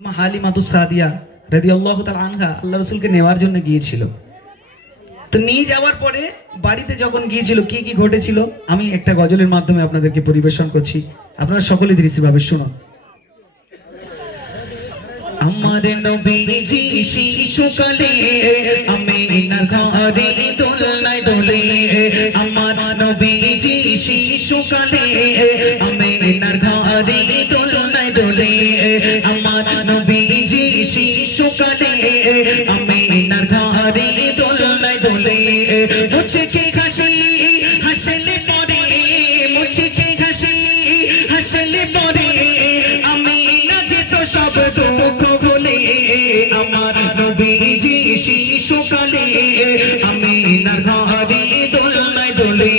হালিমাতুস সাদিয়া রাদিয়াল্লাহু তাআলা আনহা আল্লাহ রাসূলকে নেওয়ার জন্য গিয়েছিল। তো নিয়ে যাওয়ার পরে বাড়িতে যখন গিয়েছিল কি কি ঘটেছিল আমি একটা গজলের মাধ্যমে আপনাদেরকে পরিবেশন করছি, আপনারা সকলে দৃশ্যভাবে শুনুন। আমার নবীজি শিশুকালে আমিনার ঘরে দোলনায় দোলে, আমার নবীজি শিশুকালে আমিনার ঘরে দোলনায় দোলে, আমার নবীজি শিশুকালে আমিনার ঘরে দোলনায় দোলে। মুচকি হাসি হাসলে পরে, মুচকি হাসি হাসলে পরে আমিনা যেত সব দুঃখ ভুলে, আমার নবীজি শিশুকালে আমিনার ঘরে দোলনায় দোলে,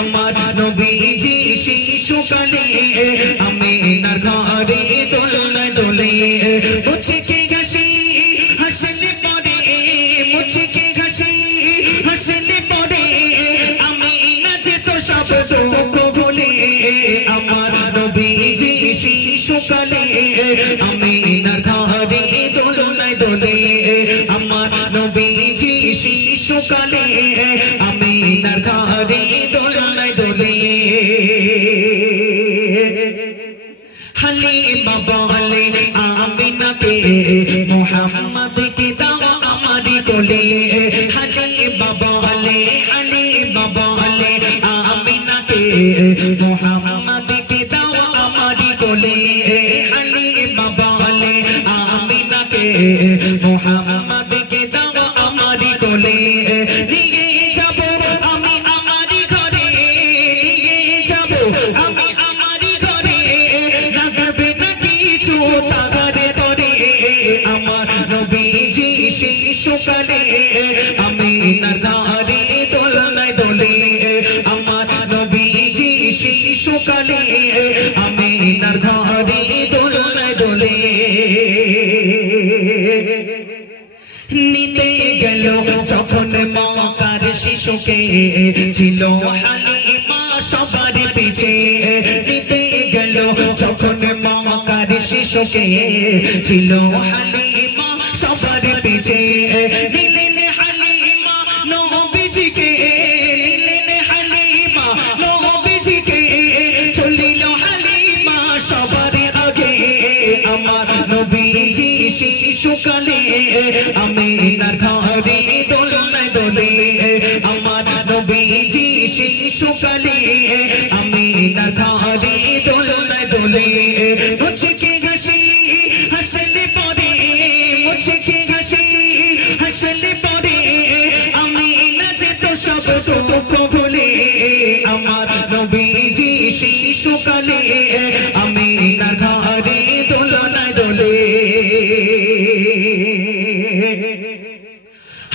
আমার নবীজি শিশুকালে আমিনার ঘরে দোলনায় দোলে। মুচকি হাসি হাসলে পরে, মুচকি হাসি হাসলে পরে আমিনা যেত সব দুঃখ ভুলে, আমার নবীজি শিশুকালে আমিনার ঘরে দোলনায় দোলে, আমার নবীজি শিশুকালে আমিনার ঘরে দোলনায় দোলে। হালিমা বলে আমিনাকে মুহাম্মদকে দাও আমারি কোলে, হালিমা বলে, হালিমা বলে আমিনাকে মুহাম্মদকে দাও আমারি কোলে, হালিমা বলে আমিনাকে মুহাম্মদকে দাও আমারি কোলে। নিয়ে যাব আমি আমারি ঘরে, নিয়ে যাব আমি আমারি ঘরে, লাগবে না কিছু তাগারে তরে, আমার নবীজি শিশুকালে আমিনার ঘরে দোলনায় দোলে, আমার নবীজি শিশুকালে আমিনার ঘরে দোলনায় দোলে। নিতে গেল যখন মক্কার শিশুকে ছিল হালিমা সবার পিছে, নিতে গেল যখন মক্কার শিশুকে ছিল হালিমা সবার পিছে, নিলেন হালিমা নবীজিকে, নিলেন হালিমা নবীজিকে, চলিল হালিমা সবার আগে, আমার নবীজি শিশুকালে আমিনার ঘরে দোলনায় দোলে, আমার নবীজি শিশুকালে আমিনার ঘরে দোলনায় দোলে। মুচকি হাসি হাসলে পরে, মুচকি হাসি হাসলে পরে আমিনা যেত সব দুঃখ ভুলে, আমার নবীজি শিশুকালে আমিনার ঘরে দোলনায় দোলে।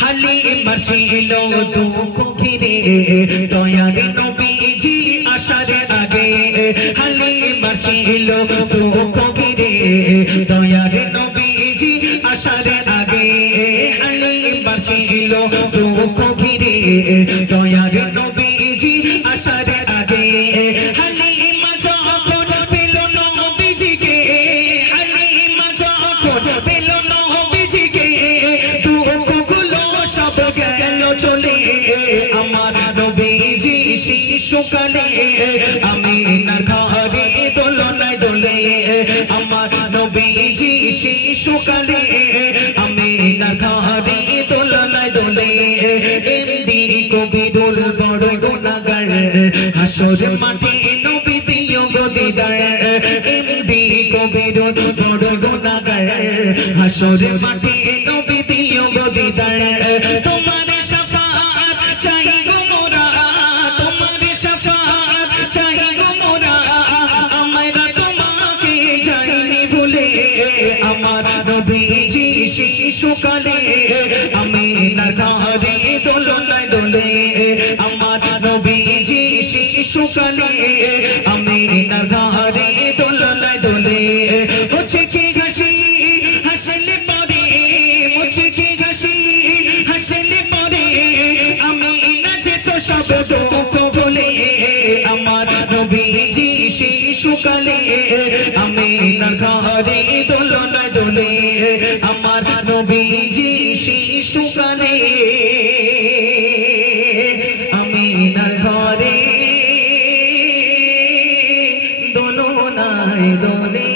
হালিমার ছিল দুঃখ ঘিরে দয়ার নবীজি আসার আগে, হালিমার ছিল দুঃখ ঘিরে দয়ার নবীজি আসার আগে, হালিমার ছিল দুঃখ ঘিরে দয়ার নবীজি আসার আগে, হালিমা যখন পেল নবীজিকে, হালিমা যখন পেল নবীজিকে, দুঃখগুলো সব গেল চলে, আমার নবীজি শিশুকালে আমিনার ঘরে দোলনায় দোলে, আমার নবীজি শিশুকালে আমিনার ঘরে দোলনায় দোলে। এমডি কবিরুল বড় গুনাহগার, হাসর মাঠে নবী দিও গো দিদার, এমডি কবিরুল বড় গুনাহগার, হাসর মাঠে নবী দিও গো দিদার। তোমার শাফাআত চাই গো মোরা, তোমার শাফাআত চাই গো মোরা, আমরা তোমাকে চাইনি ভুলে, আমার নবীজি শিশুকালে আমিনার ঘরে দোলনায় দোলে, আমার নবীজি শিশুকালে আমিনার ঘরে দোলনায় দোলে। মুচকি হাসি হাসলে পরে, মুচকি হাসি হাসলে পরে আমিনা যেত সব দুঃখ ভুলে, আমার নবীজি শিশুকালে আমিনার ঘরে দোলনায় নৌকায় দোলে আমার নবীজি শিশুকালে আমিনার ঘরে দোলনায় দোলে